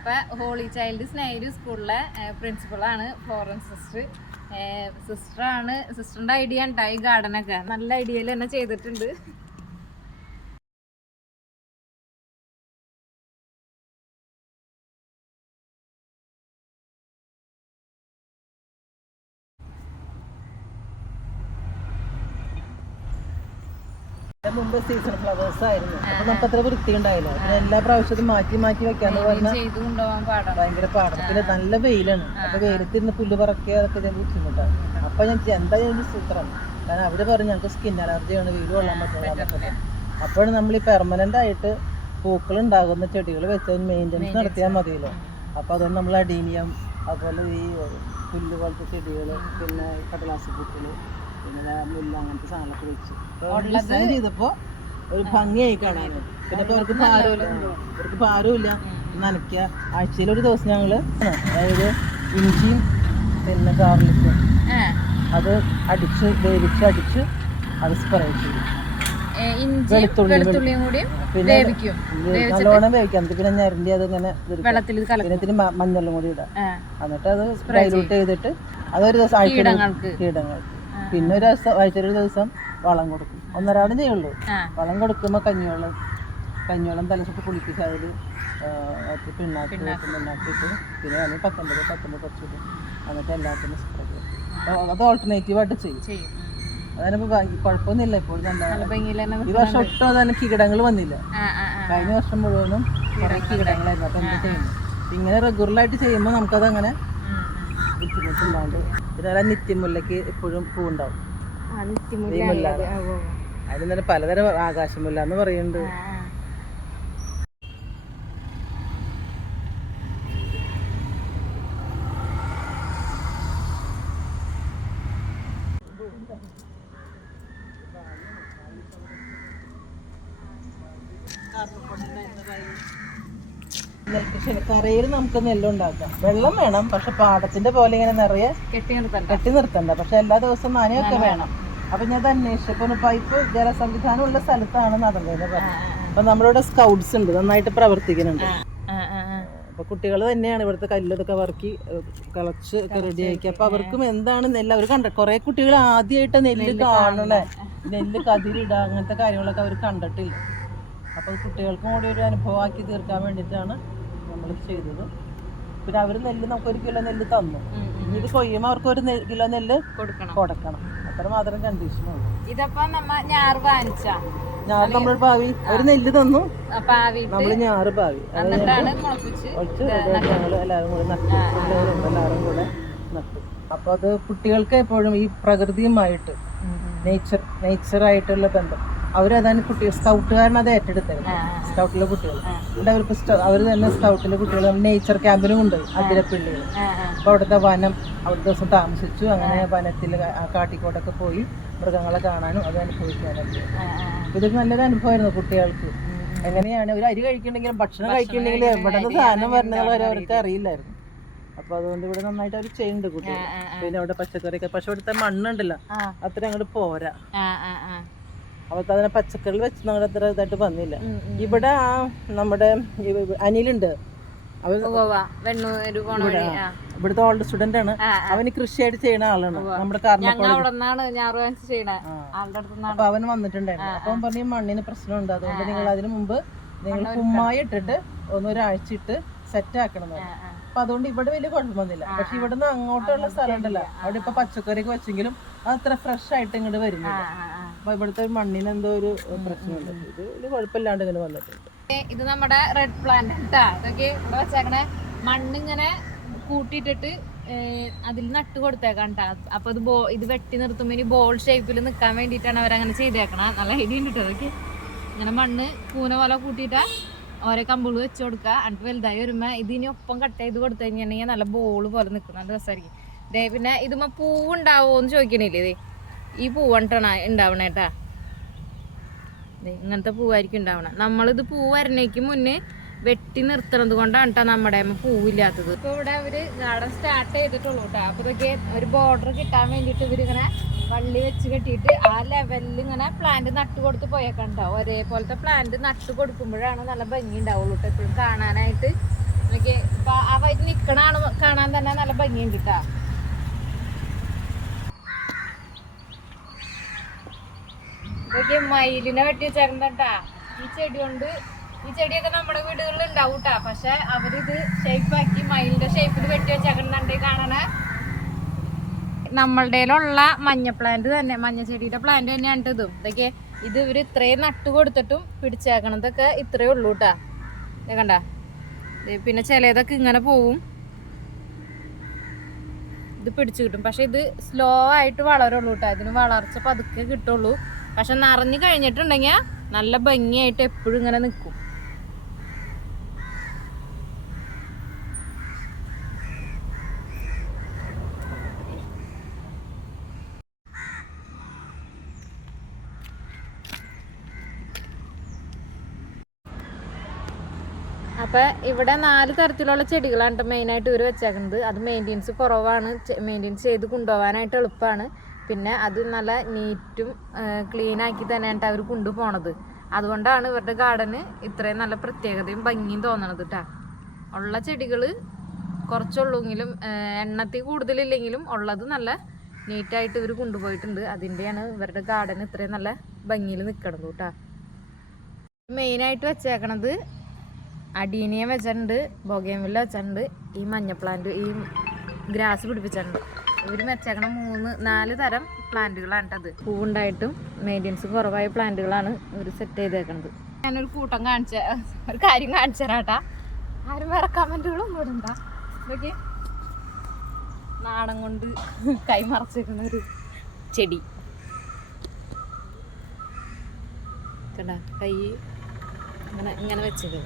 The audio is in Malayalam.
അപ്പൊ ഹോളി ചൈൽഡ് സ്നേഹിരു സ്കൂളിലെ പ്രിൻസിപ്പളാണ് ഫോറൻ സിസ്റ്റർ സിസ്റ്ററാണ് സിസ്റ്ററിന്റെ ഐഡിയ ഉണ്ടായി ഗാർഡനൊക്കെ നല്ല ഐഡിയയിൽ തന്നെ ചെയ്തിട്ടുണ്ട്. മുമ്പ് സീസൺ ഫ്ലവേഴ്സ് ആയിരുന്നു. അപ്പൊ നമുക്ക് അത്ര വൃത്തി ഉണ്ടായില്ല പിന്നെ എല്ലാ പ്രാവശ്യത്തും മാറ്റി മാറ്റി വെക്കാന്ന് പറഞ്ഞാൽ ഭയങ്കര പാടാണ്. പിന്നെ നല്ല വെയിലാണ്. അപ്പൊ വെയിലത്തിരുന്ന് പുല്ല് പറക്കുക അതൊക്കെ ഞാൻ ബുദ്ധിമുട്ടാണ്. അപ്പൊ ഞാൻ എന്താ ഞാൻ സൂത്രം? കാരണം അവർ പറഞ്ഞു ഞങ്ങൾക്ക് സ്കിൻ അലർജിയാണ് വെയിൽ കൊള്ളാൻ പറ്റില്ല അപ്പോഴാണ് നമ്മൾ ഈ പെർമനന്റ് ആയിട്ട് പൂക്കൾ ഉണ്ടാകുന്ന ചെടികൾ വെച്ച് മെയിന്റെനൻസ് നടത്തിയാൽ മതിയല്ലോ. അപ്പൊ അതുകൊണ്ട് നമ്മൾ അടീനിയം അതുപോലെ ഈ പുല്ല് പോലത്തെ ചെടികൾ പിന്നെ കടലാസ് പൂക്കൾ പിന്നെ മുല്ല അങ്ങനത്തെ സാധനമൊക്കെ വെച്ച്. ഡിസൈൻ ചെയ്തപ്പോ ഒരു ഭംഗിയായി കാണാൻ. പിന്നെ അവർക്ക് ഭാരമില്ല. അവർക്ക് ഭാരമില്ല. നനയ്ക്കുക. ആഴ്ചയിൽ ഒരു ദിവസം ഞങ്ങൾ അതായത് ഇഞ്ചിയും പിന്നെ ഗാർലിക്കും അത് അടിച്ച് വേവിച്ച് അടിച്ച് അത് സ്പ്രേ ചെയ്യും. വെളുത്തുള്ളിയും പിന്നെ നല്ലോണം വേവിക്കാം. പിന്നെ ഞരണ്ടി അത് ഇങ്ങനെ ഇതെടുക്കാം. വെള്ളത്തിൽ ഇത് കലക്കും. പിന്നെ ഇത്തിരി മഞ്ഞളും കൂടി ഇടാം എന്നിട്ട് അത് ഡൈലൂട്ട് ചെയ്തിട്ട് അതൊരു ദിവസം കീടങ്ങൾക്ക്. പിന്നെ ഒരു ദിവസം ആഴ്ചയിൽ ഒരു ദിവസം വളം കൊടുക്കും. ഒന്നരാടം ചെയ്യുള്ളൂ. വളം കൊടുക്കുമ്പോൾ കഞ്ഞിവെള്ളം കഞ്ഞിവെള്ളം തലച്ചിട്ട് കുളിപ്പിച്ച് അതിൽ പിണ്ണാക്ക് പിണ്ണാക്കിയിട്ട് പിന്നെ അതിന് പത്തൊമ്പത് പത്തൊമ്പത് കുറച്ചിട്ട് എന്നിട്ട് എല്ലാത്തിനും സ്പ്രേ ചെയ്യും. അത് ഓൾട്ടർനേറ്റീവായിട്ട് ചെയ്യും. ചെയ്യും. അതിനിപ്പോൾ കുഴപ്പമൊന്നുമില്ല ഇപ്പോൾ ഈ വർഷം ഒട്ടും അതിന് കീടങ്ങൾ വന്നില്ല. കഴിഞ്ഞ വർഷം മുഴുവനും കുറേ കീടങ്ങളായിരുന്നു. അപ്പം എന്ത് ചെയ്യുന്നു ഇങ്ങനെ റെഗുലറായിട്ട് ചെയ്യുമ്പോൾ നമുക്കത് അങ്ങനെ ഉം. ബുദ്ധിമുട്ടില്ലാണ്ട് നിത്യമുല്ലയ്ക്ക് എപ്പോഴും പൂവുണ്ടാവും. അതിന് തന്നെ പലതരം ആകാശമുല്ല എന്ന് പറയുന്നുണ്ട് ആ. നെൽകൃഷി കരയിൽ നമുക്ക് നെല്ലുണ്ടാക്കാം. വെള്ളം വേണം പക്ഷെ പാടത്തിന്റെ പോലെ ഇങ്ങനെ നിറയെ കെട്ടി നിർത്തണ്ട. കെട്ടി നിർത്തണ്ട. പക്ഷെ എല്ലാ ദിവസവും നനയൊക്കെ വേണം. അപ്പൊ ഞാൻ അന്വേഷിച്ചു അന്വേഷിച്ചപ്പോ പൈപ്പ് ജല സംവിധാനം ഉള്ള സ്ഥലത്താണ് നടന്നത് അപ്പൊ നമ്മളിവിടെ സ്കൗട്ട്സ് ഉണ്ട്. നന്നായിട്ട് പ്രവർത്തിക്കുന്നുണ്ട്. അപ്പൊ കുട്ടികൾ തന്നെയാണ് ഇവിടുത്തെ കല്ലെടുക്ക വർക്കി കളച്ച് റെഡിയാക്കി അപ്പൊ അവർക്കും എന്താണ് നെല്ല്? അവർ കണ്ട കുറെ കുട്ടികൾ ആദ്യമായിട്ട് നെല്ല് കാണണേ നെല്ല് കതിരിടുക അങ്ങനത്തെ കാര്യങ്ങളൊക്കെ അവർ കണ്ടിട്ടില്ല. അപ്പൊ കുട്ടികൾക്കും കൂടി ഒരു അനുഭവമാക്കി തീർക്കാൻ വേണ്ടിയിട്ടാണ് നമ്മൾ ചെയ്തത്. പിന്നെ അവർ നെല്ല് നമുക്ക് ഒരു കിലോ നെല്ല് തന്നു. ഇനി ഇത് കൊയ്യുമ്പോൾ അവർക്ക് ഒരു കിലോ നെല്ല് കൊടുക്കണം. കൊടുക്കണം. അത്ര മാത്രം കണ്ടീഷനുള്ളൂ. ഇതപ്പോ നമ്മ ഞാറ് വാങ്ങിച്ച ഞാൻ നമ്മൾ ഭാവി ഒരു നെല്ല് തന്നു. നമ്മൾ ഞാറ് ഭാവി ഒഴിച്ച് ഞങ്ങൾ എല്ലാവരും കൂടെ നട്ടു. എല്ലാവരും കൂടെ നട്ടു. അപ്പോൾ അത് കുട്ടികൾക്ക് എപ്പോഴും ഈ പ്രകൃതിയുമായിട്ട് നേച്ചർ നേച്ചറായിട്ടുള്ള ബന്ധം. അവരതാണ് കുട്ടികൾ സ്കൗട്ടുകാരൻ അത് ഏറ്റെടുത്തത്. സ്കൗട്ടിലെ കുട്ടികൾ. എന്നിട്ട് അവർക്ക് അവർ തന്നെ സ്കൗട്ടിലെ കുട്ടികൾ. നേച്ചർ ക്യാമ്പിലും ഉണ്ട് അതിരപ്പള്ളിയിൽ അപ്പൊ. അപ്പോൾ അവിടുത്തെ വനം അവിടുത്തെ ദിവസം താമസിച്ചു. അങ്ങനെ വനത്തിൽ ആ കാട്ടിക്കോട്ടൊക്കെ പോയി മൃഗങ്ങളെ കാണാനും അത് അനുഭവിക്കാനൊക്കെ. ഇതൊരു നല്ലൊരു അനുഭവമായിരുന്നു കുട്ടികൾക്ക്. എങ്ങനെയാണ് ഒരു അരി കഴിക്കണമെങ്കിലും ഭക്ഷണം കഴിക്കണമെങ്കിലും എവിടെ നിന്ന് സാധനം വരുന്നത് വരെ അവർക്ക് അറിയില്ലായിരുന്നു. അപ്പൊ അതുകൊണ്ട് ഇവിടെ നന്നായിട്ട് അവർ ചെയ്യുന്നുണ്ട് കുട്ടികൾ. പിന്നെ അവിടെ പച്ചക്കറിയൊക്കെ പക്ഷെ ഇവിടുത്തെ മണ്ണുണ്ടല്ലോ. അത്ര അങ്ങോട്ട് പോരാ. അവിടുത്തെ അതിനെ പച്ചക്കറി വെച്ച് നമ്മുടെ അത്ര ഇതായിട്ട് വന്നില്ല. ഇവിടെ ആ നമ്മുടെ അനിലുണ്ട്. അവൻ ഇവിടുത്തെ ഓൾഡ് സ്റ്റുഡന്റ് ആണ്. അവന് കൃഷിയായിട്ട് ചെയ്യണ ആളാണ്. നമ്മുടെ അപ്പൊ അവൻ വന്നിട്ടുണ്ടായിരുന്നു. അപ്പൊ അവൻ പറഞ്ഞു "ഈ മണ്ണിന് പ്രശ്നമുണ്ട്. അതുകൊണ്ട് നിങ്ങൾ അതിന് മുമ്പ് നിങ്ങൾ കുമ്മായി ഇട്ടിട്ട് ഒന്നൊരാഴ്ച ഇട്ട് സെറ്റ് ആക്കണം അപ്പൊ അതുകൊണ്ട് ഇവിടെ വലിയ കുഴപ്പമൊന്നുമില്ല. പക്ഷെ ഇവിടുന്ന് അങ്ങോട്ടുള്ള സ്ഥലം ഉണ്ടല്ലോ അവിടെ ഇപ്പൊ പച്ചക്കറിയൊക്കെ വെച്ചെങ്കിലും അത് അത്ര ഫ്രഷ് ആയിട്ട് ഇങ്ങോട്ട് വരുന്നില്ല. അപ്പൊ ഇവിടുത്തെ മണ്ണിന് എന്തോ ഒരു പ്രശ്നമുണ്ട്. ഇത് വലിയ കുഴപ്പമില്ലാണ്ട് ഇങ്ങനെ വന്നിട്ടുണ്ട്. ഇത് നമ്മുടെ റെഡ് പ്ലാന്റ് കേട്ടാ ഇതൊക്കെ ഇവിടെ വെച്ചേക്കണേ. മണ്ണിങ്ങനെ കൂട്ടിയിട്ടിട്ട് അതിൽ നട്ട് കൊടുത്തേക്കാം കേട്ടാ അപ്പൊ ഇത് ബോ ഇത് വെട്ടി നിർത്തുമ്പോ ഇനി ബോൾ ഷേപ്പിൽ നിൽക്കാൻ വേണ്ടിയിട്ടാണ് അവരങ്ങനെ ചെയ്തേക്കണ. നല്ല ഐഡിയ ഉണ്ട് കേട്ടോ അതൊക്കെ. ഇങ്ങനെ മണ്ണ് കൂന പോലെ കൂട്ടിയിട്ടാ ഓരോ കമ്പിൾ വെച്ച് കൊടുക്കുക എന്നിട്ട് വലുതായി വരുമ്പോ ഇതിനി ഒപ്പം കട്ട് ചെയ്ത് കൊടുത്തു കഴിഞ്ഞിട്ടുണ്ടെങ്കിൽ നല്ല ബോൾ പോലെ നിൽക്കുന്ന നല്ല രസമായിരിക്കും പിന്നെ ഇതുമ്മ പൂവ് ഉണ്ടാവോ എന്ന് ചോദിക്കണില്ലേ ഇത്? ഈ പൂവണ്ടാണ് ഉണ്ടാവണേ കേട്ടാ. ഇങ്ങനത്തെ പൂവായിരിക്കും ഉണ്ടാവണം. നമ്മളിത് പൂ വരണേക്ക് മുന്നേ വെട്ടി നിർത്തണത് കൊണ്ടാണ് കേട്ടോ നമ്മുടെ പൂവില്ലാത്തത്. ഇപ്പൊ ഇവിടെ അവർ ഗാർഡൻ സ്റ്റാർട്ട് ചെയ്തിട്ടുള്ളൂ കേട്ടോ അപ്പൊ ഇതൊക്കെ ഒരു ബോർഡർ കിട്ടാൻ വേണ്ടിട്ട് ഇവരിങ്ങനെ വള്ളി വെച്ച് കെട്ടിയിട്ട് ആ ലെവലിൽ ഇങ്ങനെ പ്ലാന്റ് നട്ട് കൊടുത്ത് പോയേക്കണ്ടാവും ഒരേപോലത്തെ പ്ലാന്റ് നട്ട് കൊടുക്കുമ്പോഴാണ് നല്ല ഭംഗി ഉണ്ടാവുള്ളൂ കേട്ടോ എപ്പോഴും കാണാനായിട്ട് ആ വൈറ്റ് നിക്കണാണ് കാണാൻ തന്നെ നല്ല ഭംഗിയുണ്ട് കേട്ടാ ഇതൊക്കെ മയിലിനെ വെട്ടി വെച്ചേക്കണ്ടാ ഈ ചെടി കൊണ്ട് ഈ ചെടിയൊക്കെ നമ്മുടെ വീടുകളിൽ ഉണ്ടാവും കേട്ടാ പക്ഷെ അവരിത് ഷേപ്പാക്കി മയിലിന്റെ ഷേപ്പിൽ വെട്ടി വെച്ചേക്കണ്ടേ കാണണേ. നമ്മളുടെ ഉള്ള മഞ്ഞ പ്ലാന്റ് തന്നെ മഞ്ഞ ചെടിയുടെ പ്ലാന്റ് തന്നെയാണ് ഇത്. ഇതും ഇതൊക്കെ ഇത് ഇവർ ഇത്രയും നട്ട് കൊടുത്തിട്ടും പിടിച്ചേക്കണതൊക്കെ ഇത്രയേ ഉള്ളൂ കേട്ടാ കണ്ട? പിന്നെ ചിലതൊക്കെ ഇങ്ങനെ പോവും. ഇത് പിടിച്ചു കിട്ടും. പക്ഷെ ഇത് സ്ലോ ആയിട്ട് വളരുള്ളൂ കേട്ടോ ഇതിന് വളർച്ച പതുക്കെ കിട്ടുള്ളൂ. പക്ഷെ നിറഞ്ഞു കഴിഞ്ഞിട്ടുണ്ടെങ്കിൽ നല്ല ഭംഗിയായിട്ട് എപ്പോഴും ഇങ്ങനെ നിൽക്കും. അപ്പൊ ഇവിടെ നാല് തരത്തിലുള്ള ചെടികളാണ് മെയിനായിട്ട് ഇവർ വെച്ചേക്കുന്നത്. അത് മെയിന്റെനൻസ് കുറവാണ്. മെയിന്റെനൻസ് ചെയ്ത് കൊണ്ടുപോകാനായിട്ട് എളുപ്പമാണ്. പിന്നെ അത് നല്ല നീറ്റും ക്ലീൻ ആക്കി തന്നെയാണ് അവർ കൊണ്ടുപോണത്. അതുകൊണ്ടാണ് ഇവരുടെ ഗാർഡന് ഇത്രയും നല്ല പ്രത്യേകതയും ഭംഗിയും തോന്നണത് കേട്ടാ ഉള്ള ചെടികൾ കുറച്ചുള്ളൂങ്കിലും എണ്ണത്തിൽ കൂടുതലില്ലെങ്കിലും ഉള്ളത് നല്ല നീറ്റായിട്ട് ഇവർ കൊണ്ടുപോയിട്ടുണ്ട്. അതിന്റെയാണ് ഇവരുടെ ഗാർഡൻ ഇത്രയും നല്ല ഭംഗിയിൽ നിൽക്കണത് കേട്ടാ മെയിനായിട്ട് വെച്ചേക്കണത് അടീനിയം വെച്ചിട്ടുണ്ട് ബൊഗേമില്ല വെച്ചിട്ടുണ്ട് ഈ മഞ്ഞ പ്ലാന്റ് ഈ ഗ്രാസ് പിടിപ്പിച്ചിട്ടുണ്ട്. ഇവർ വെച്ചേക്കണ മൂന്ന് നാല് തരം പ്ലാന്റുകളാണ് കേട്ടത് പൂവുണ്ടായിട്ടും മെയിന്റെനൻസ് കുറവായ പ്ലാന്റുകളാണ് ഇവർ സെറ്റ് ചെയ്തേക്കണത്. ഞാനൊരു കൂട്ടം കാണിച്ച ഒരു കാര്യം കാണിച്ചു തരാട്ടാ ആരും വേറെ കമന്റുകളൊന്നും ഇടണ്ട. ഇതൊക്കെ നാടൻ കൊണ്ട് കൈ മറച്ചേക്കുന്ന ഒരു ചെടി. കണ്ട കൈ ഇങ്ങനെ ഇങ്ങനെ വെച്ചത്